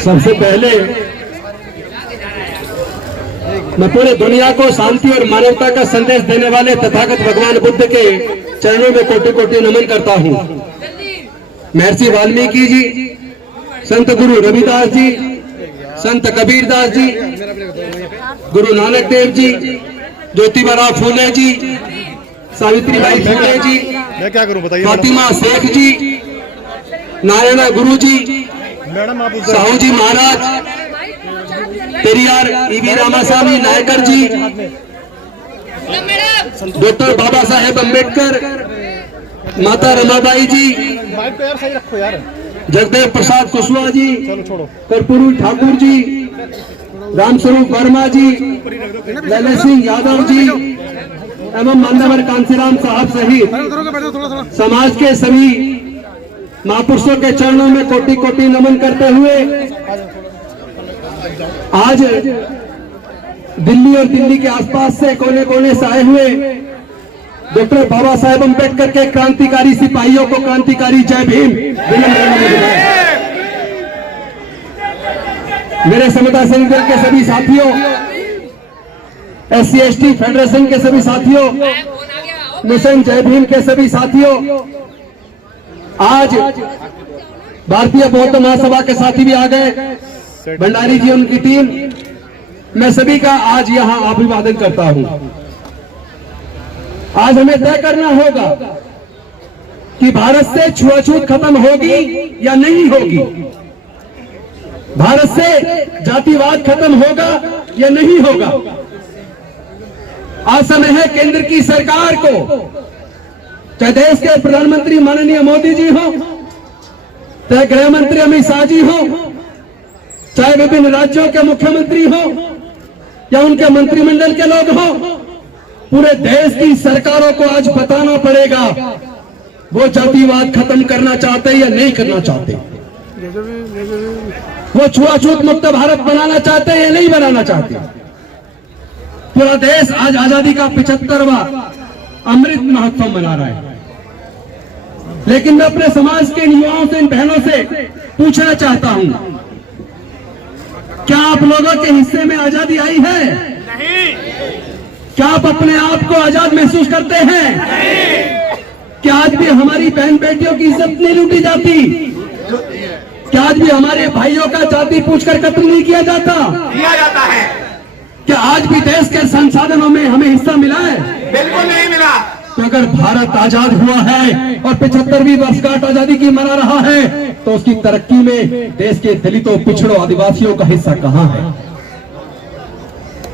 सबसे पहले मैं पूरे दुनिया को शांति और मानवता का संदेश देने वाले तथागत भगवान बुद्ध के चरणों में कोटि कोटि नमन करता हूँ। महर्षि वाल्मीकि जी, संत गुरु रविदास जी, संत कबीरदास जी, गुरु नानक देव जी, ज्योतिबा फूले जी, सावित्रीबाई फूले जी, मैं क्या करूं बताइए। फातिमा शेख जी, नारायण गुरु जी, साहू जी महाराज, पेरियार ईवी रामास्वामी नायकर जी, डॉक्टर बाबा साहेब अम्बेडकर, माता रमाबाई जी, जगदेव प्रसाद कुशवाहा जी, कर्पूरी ठाकुर जी, रामस्वरूप वर्मा जी, ललित सिंह यादव जी एवं मान्यवर कांसीराम साहब सहित समाज के सभी महापुरुषों के चरणों में कोटि कोटि नमन करते हुए आज दिल्ली और दिल्ली के आसपास से कोने कोने से आए हुए डॉक्टर बाबा साहेब अम्बेडकर के क्रांतिकारी सिपाहियों को क्रांतिकारी जय भीम। मेरे समता संगठन के सभी साथियों, SC/ST फेडरेशन के सभी साथियों, मिशन जय भीम के सभी साथियों, आज भारतीय बौद्ध महासभा के साथी भी आ गए, भंडारी जी उनकी टीम, मैं सभी का आज यहां अभिवादन करता हूं। आज हमें तय करना होगा कि भारत से छुआछूत खत्म होगी या नहीं होगी, भारत से जातिवाद खत्म होगा या नहीं होगा। आज समय है केंद्र की सरकार को, चाहे देश के प्रधानमंत्री माननीय मोदी जी हो, चाहे गृह मंत्री अमित शाह जी हो, चाहे विभिन्न राज्यों के मुख्यमंत्री हो या उनके मंत्रिमंडल के लोग हो, पूरे देश की सरकारों को आज बताना पड़ेगा वो जातिवाद खत्म करना चाहते या नहीं करना चाहते, वो छुआछूत मुक्त भारत बनाना चाहते या नहीं बनाना चाहते। पूरा देश आज आजादी का 75वां अमृत महोत्सव मना रहा है, लेकिन मैं अपने समाज के युवाओं से, इन बहनों से पूछना चाहता हूं, क्या आप लोगों के हिस्से में आजादी आई है? नहीं। क्या आप अपने आप को आजाद महसूस करते हैं? नहीं। क्या आज भी हमारी बहन बेटियों की इज्जत नहीं लूटी जाती? क्या आज भी हमारे भाइयों का जाति पूछकर कत्ल नहीं किया जाता? किया जाता है। क्या आज भी देश के संसाधनों में हमें हिस्सा मिला है? बिल्कुल नहीं मिला। तो अगर भारत आजाद हुआ है और 75वीं वर्षगांठ आजादी की मना रहा है, तो उसकी तरक्की में देश के दलितों, पिछड़ों, आदिवासियों का हिस्सा कहां है?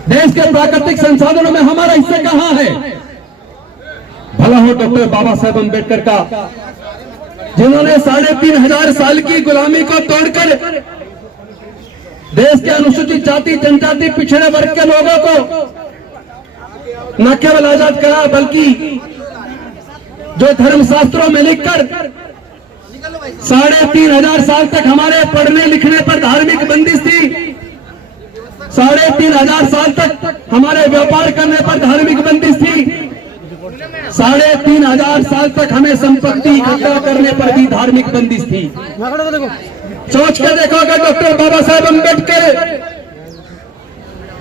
देश के प्राकृतिक संसाधनों में हमारा हिस्सा कहां है? भला हो डॉक्टर बाबा साहेब अम्बेडकर का, जिन्होंने 3500 साल की गुलामी को तोड़कर देश के अनुसूचित जाति, जनजाति, पिछड़े वर्ग के लोगों को न केवल आजाद करा, बल्कि जो धर्मशास्त्रों में लिखकर 3500 साल तक हमारे पढ़ने लिखने पर धार्मिक बंदिश थी, 3500 साल तक हमारे व्यापार करने पर धार्मिक बंदिश थी, 3500 साल तक हमें संपत्ति इकट्ठा करने पर भी धार्मिक बंदिश थी। सोच के देखो, अगर डॉक्टर बाबा साहेब अम्बेडकर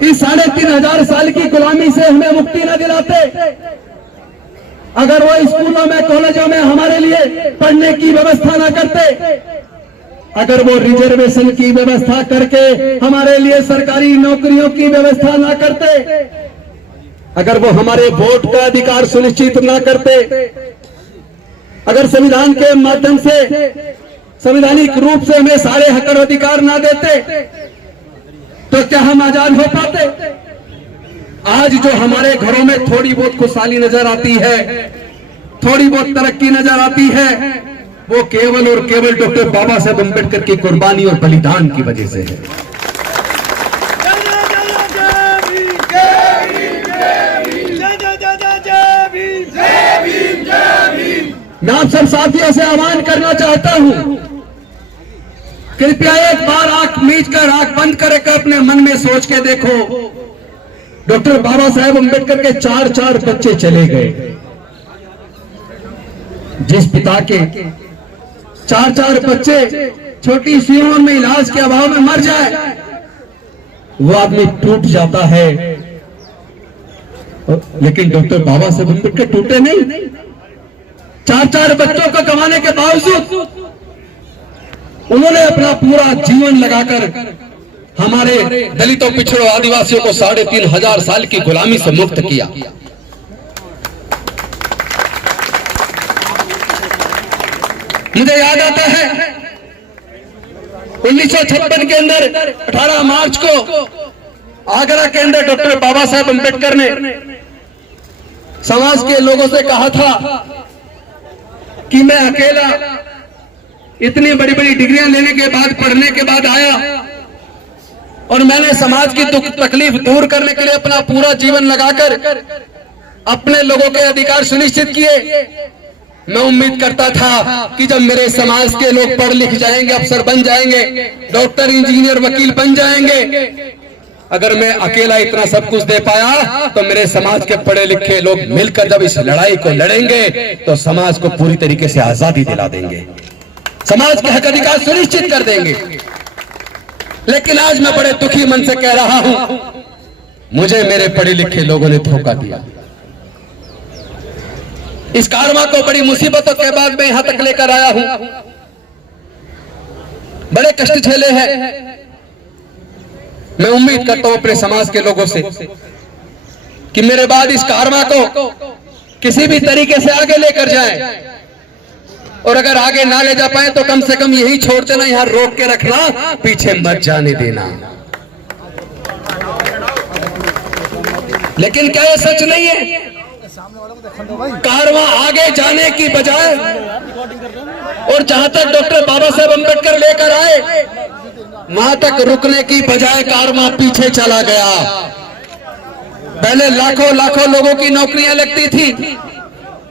इस 3500 साल की गुलामी से हमें मुक्ति न दिलाते, अगर वो स्कूलों में, कॉलेजों में हमारे लिए पढ़ने की व्यवस्था न करते, अगर वो रिजर्वेशन की व्यवस्था करके हमारे लिए सरकारी नौकरियों की व्यवस्था न करते, अगर वो हमारे वोट का अधिकार सुनिश्चित न करते, अगर संविधान के माध्यम से संवैधानिक रूप से हमें सारे हक और अधिकार न देते, तो क्या हम आजाद हो पाते? आज जो हमारे घरों में थोड़ी बहुत खुशहाली नजर आती है, थोड़ी बहुत तरक्की नजर आती है, वो केवल और केवल डॉक्टर बाबा साहेब अम्बेडकर की कुर्बानी और बलिदान की वजह से है। मैं आप सब साथियों से आह्वान करना चाहता हूं, कृपया एक बार आंख मीच कर, आंख बंद करके अपने मन में सोच के देखो, डॉक्टर बाबा साहेब अम्बेडकर के 4 बच्चे चले गए। जिस पिता के 4 बच्चे छोटी सी उम्र में इलाज के अभाव में मर जाए, वो आदमी टूट जाता है। लेकिन डॉक्टर बाबा साहेब अम्बेडकर टूटे नहीं। 4 बच्चों को कमाने के बावजूद उन्होंने अपना पूरा जीवन लगाकर हमारे दलितों, पिछड़ों, आदिवासियों को 3500 साल की गुलामी से मुक्त किया। मुझे याद आता है 1956 के अंदर 18 मार्च को आगरा के अंदर डॉक्टर बाबा साहेब अम्बेडकर ने समाज के लोगों से कहा था कि मैं अकेला इतनी बड़ी बड़ी डिग्रियां लेने के बाद, पढ़ने के बाद आया और मैंने समाज की दुख तकलीफ दूर करने के लिए अपना पूरा जीवन लगाकर अपने लोगों के अधिकार सुनिश्चित किए। मैं उम्मीद करता था कि जब मेरे समाज के लोग पढ़ लिख जाएंगे, अफसर बन जाएंगे, डॉक्टर, इंजीनियर, वकील बन जाएंगे, अगर मैं अकेला इतना सब कुछ दे पाया तो मेरे समाज के पढ़े लिखे लोग मिलकर जब इस लड़ाई को लड़ेंगे तो समाज को पूरी तरीके से आजादी दिला देंगे, समाज के हक अधिकार सुनिश्चित कर देंगे। लेकिन आज मैं बड़े दुखी मन से कह रहा हूं, मुझे मेरे पढ़े लिखे लोगों ने धोखा दिया। इस कारवा को बड़ी मुसीबतों के बाद मैं यहां तक लेकर आया हूं, बड़े कष्ट झेले हैं। मैं उम्मीद करता हूं अपने समाज के लोगों से कि मेरे बाद इस कारवा को किसी भी तरीके से आगे लेकर जाएं, और अगर आगे ना ले जा पाए तो कम से कम यही छोड़ देना, यहां रोक के रखना, पीछे मत जाने देना। लेकिन क्या ये सच नहीं है? कारवां आगे जाने की बजाय और जहां तक डॉक्टर बाबा साहेब अम्बेडकर लेकर आए वहां तक रुकने की बजाय कारवां पीछे चला गया। पहले लाखों लोगों की नौकरियां लगती थी,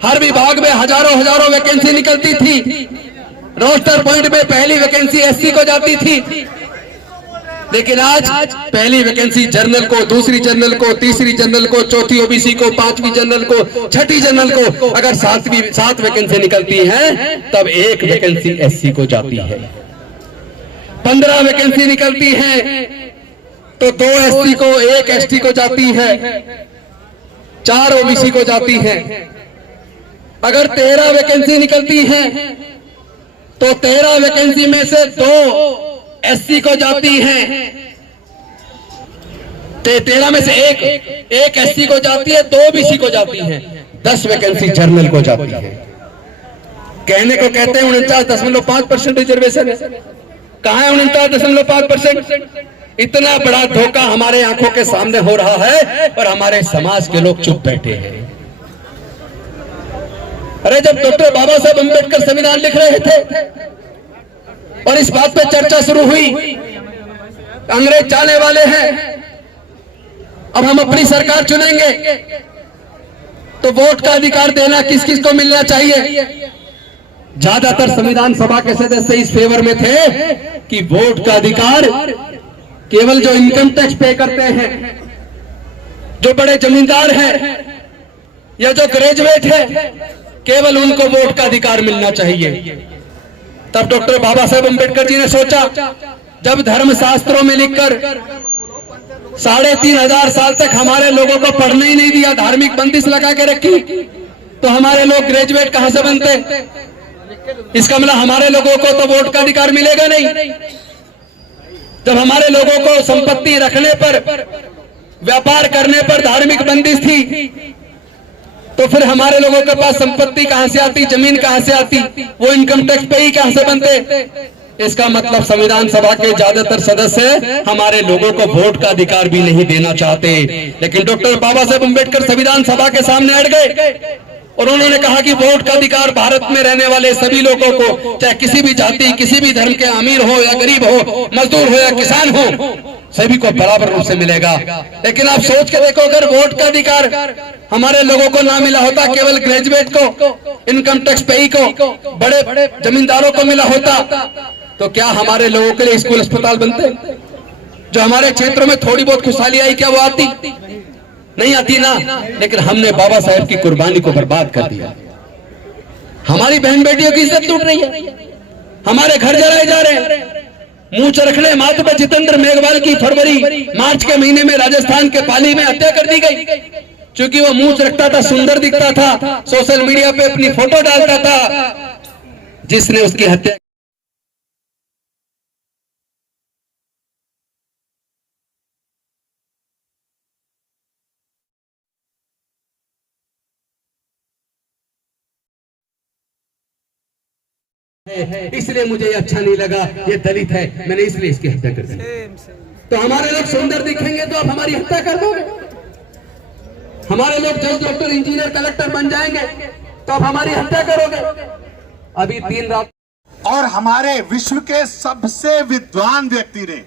हर विभाग में हजारों वैकेंसी निकलती थी, रोस्टर पॉइंट में पहली वैकेंसी एससी को जाती थी। लेकिन आज पहली वैकेंसी जनरल को, दूसरी जनरल को, तीसरी जनरल को, चौथी ओबीसी को, 5वीं जनरल को, 6ठी जनरल को, अगर 7 वैकेंसी निकलती हैं तब 1 वैकेंसी एससी को जाती है। 15 वैकेंसी निकलती हैं तो 2 एससी को, 1 एसटी को जाती है, 4 ओबीसी को जाती है। अगर 13 वैकेंसी निकलती हैं तो 13 वैकेंसी में से 2 एससी को जाती हैं, 13 में से एक एससी को जाती है, 2 ओबीसी को जाती हैं, 10 वैकेंसी जनरल को जाती है। कहने को कहते हैं 49.5% रिजर्वेशन है, कहां है 49.5%? इतना बड़ा धोखा हमारे आंखों के सामने हो रहा है और हमारे समाज के लोग चुप बैठे हैं। अरे जब डॉक्टर बाबा साहेब अम्बेडकर संविधान लिख रहे थे और इस बात पे चर्चा शुरू हुई, अंग्रेज जाने वाले हैं, अब हम अपनी सरकार चुनेंगे तो वोट का अधिकार देना किस किस को मिलना चाहिए? ज्यादातर संविधान सभा के सदस्य इस फेवर में थे कि वोट का अधिकार केवल जो इनकम टैक्स पे करते हैं, जो बड़े जमींदार हैं या जो ग्रेजुएट है, केवल उनको वोट का अधिकार मिलना चाहिए। तब डॉक्टर बाबा साहेब अम्बेडकर जी ने सोचा, जब धर्मशास्त्रों में लिखकर 3500 साल तक हमारे लोगों को पढ़ने ही नहीं दिया, धार्मिक बंदिश लगा के रखी, तो हमारे लोग ग्रेजुएट कहां से बनते? इसका मतलब हमारे लोगों को तो वोट का अधिकार मिलेगा नहीं। जब हमारे लोगों को संपत्ति रखने पर, व्यापार करने पर धार्मिक बंदिश थी, तो फिर हमारे लोगों के पास संपत्ति कहां से आती, जमीन कहां से आती, वो इनकम टैक्स पे ही कहां से बनते? इसका मतलब संविधान सभा के ज्यादातर सदस्य हमारे लोगों को वोट का अधिकार भी नहीं देना चाहते। लेकिन डॉक्टर बाबा साहेब अम्बेडकर संविधान सभा के सामने अड़ गए और उन्होंने कहा कि वोट का अधिकार भारत में रहने वाले सभी लोगों को, चाहे किसी भी जाति, किसी भी धर्म के, अमीर हो या गरीब हो, मजदूर हो या किसान हो, सभी को बराबर रूप से मिलेगा। लेकिन आप सोच के देखो, अगर वोट का अधिकार हमारे लोगों को ना मिला होता, केवल ग्रेजुएट को, इनकम टैक्स पेई को, बड़े जमींदारों को मिला होता, तो क्या हमारे लोगों के लिए स्कूल अस्पताल बनते? जो हमारे क्षेत्रों में थोड़ी बहुत खुशहाली आई, क्या वो आती? नहीं आती ना। लेकिन हमने बाबा साहेब की कुर्बानी को बर्बाद कर दिया। हमारी बहन बेटियों की इज्जत टूट रही है, हमारे घर जलाए जा रहे हैं। मुंह चरखड़े माथ पे जितेंद्र मेघवाल की फरवरी मार्च के महीने में राजस्थान के पाली में हत्या कर दी गई, क्योंकि वो मुंह रखता था, सुंदर दिखता था, सोशल मीडिया पे अपनी फोटो डालता था, जिसने उसकी हत्या। इसलिए मुझे ये अच्छा नहीं लगा, ये दलित है, मैंने इसलिए इसकी हत्या कर दी। तो हमारे लोग सुंदर दिखेंगे तो आप हमारी हत्या कर दोगे? हमारे लोग जज, डॉक्टर, इंजीनियर, कलेक्टर बन जाएंगे तो आप हमारी हत्या करोगे? अभी 3 रात और हमारे विश्व के सबसे विद्वान व्यक्ति ने